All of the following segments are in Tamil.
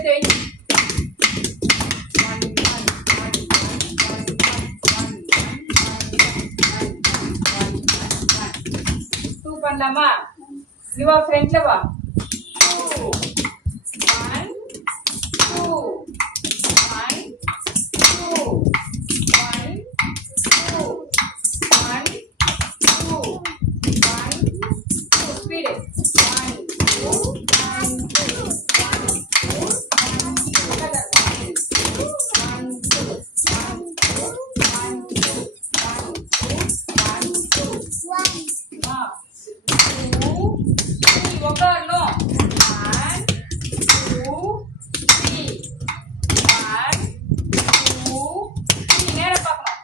எடுத்து வை. 2 பண்ணலாமா? நீ வா ஃப்ரெண்ட்ல வா. 2 1 2 1 2 1 2 1 2 1 2 ஸ்பீட் 1 2 1 2 1 2 உட்காரணும். 1 2 3 1 2 3 நேரம் பார்க்கணும்.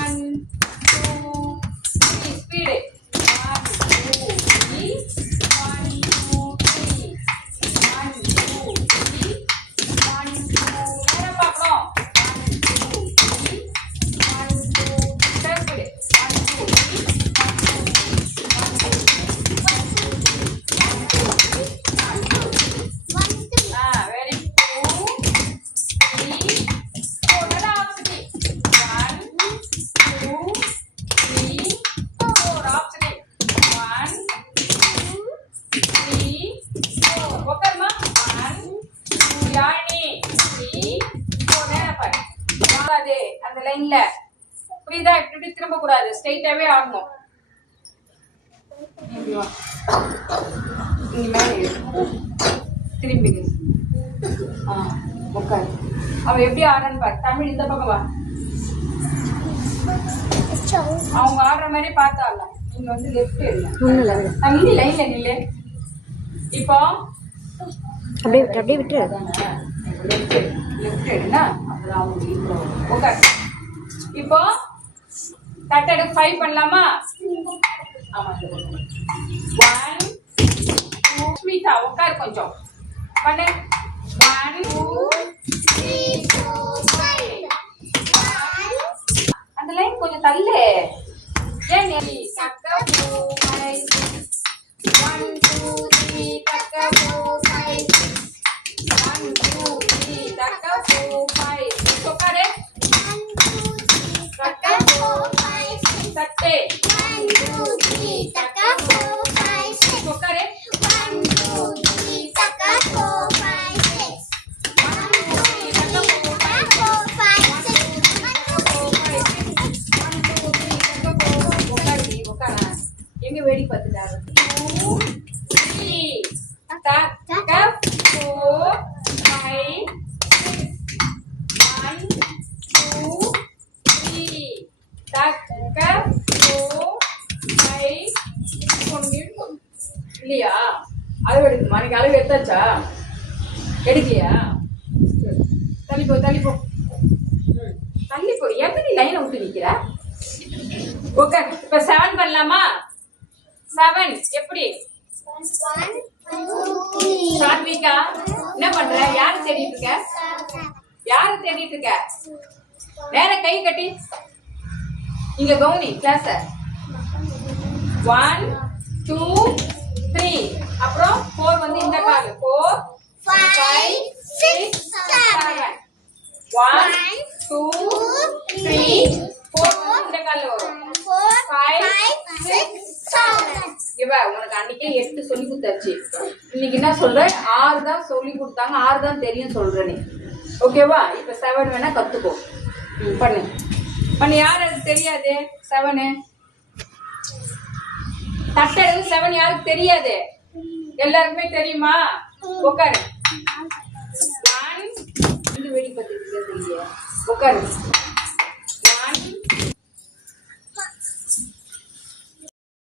1 2 3 ஸ்பீடு 1 2 3 1 2 3 1 2 3 1 2 நேரம் பார்க்கணும். 1 2 3 1 2 ஸ்பீடு 1 2 3 அந்த லைன்ல புரியுதா? இப்படி திரும்ப கூடாது, ஸ்ட்ரைட்டாவே ஆடணும். திரும்பி உட்காரு. அவ எப்படி ஆடுறான்னு பாரு. தமிழ் இந்த பக்கம் வா. அவங்க ஆடுற மாதிரி பார்த்து ஆடலாம். நீங்க வந்து லெஃப்ட் எடுங்க. தமிழ் லைன்ல நில்லு. இப்போ அப்படியே விட்டு லெஃப்ட் எடுனா அப்புறம் அவங்க உட்காரு. இப்போ தட்டடு 5 பண்ணலாமா? ஆமா 1 2 ஸ்வீட்டா உட்கார் கொஞ்சம் பண்ணு. 1 2 3 4 5 அந்த லைன் கொஞ்சம் தள்ளு. ஏன் நீ தக்க 4 5 1 2 3 தக்க 4 5 1 2 3 தக்க 4 5 உட்காரு. தக்க 4 5 தட்டே 1 2 3 தக்க 4 5 உட்காரு. 1 2 3 தக்க 4 5 6 1 2 3 தக்க 4 5 உட்காரு. எங்க வேடி பார்த்துட்டாரு. 2 3 தக்க 4 5 6 1 2 3 தக்க 4 5 இல்லையா? அளவு எடுக்குமா? நீங்க அளவு எடுத்தாச்சா? எடுக்கலையா? தள்ளிப்போ தள்ளிப்போ தள்ளிப்போ. எப்படி லைனை விட்டு நிக்கிற? ஓகே, இப்ப 7 பண்ணலாமா? 7 எப்படி? சாத்விகா என்ன பண்ற? யாரு தேடிட்டு இருக்க? யாரு தேடிட்டு இருக்க? நேர கை கட்டி இங்க கவுனி கிளாஸ். 1 2 3 அப்புறம் 4 வந்து இந்த கால் 4 5 6 7 1 2 3 4 இந்த கால் வரும் 5 6 7 இவ உனக்கு அன்னைக்கே 8 சொல்லி கொடுத்தாச்சு. இன்னைக்கு என்ன சொல்ற? 6 தான் சொல்லி கொடுத்தாங்க, 6 தான் தெரியும் சொல்ற நீ. ஓகேவா? இப்ப 7 வேணா கத்துக்கோ. பண்ணு பண்ணு. யார் அது தெரியாது? 7 தட்டெடுத்து 7 யாருக்கு தெரியாது? எல்லாருக்குமே தெரியுமா? உட்காரு. 1 இந்த வெடி பத்தி தெரியல. உட்காரு.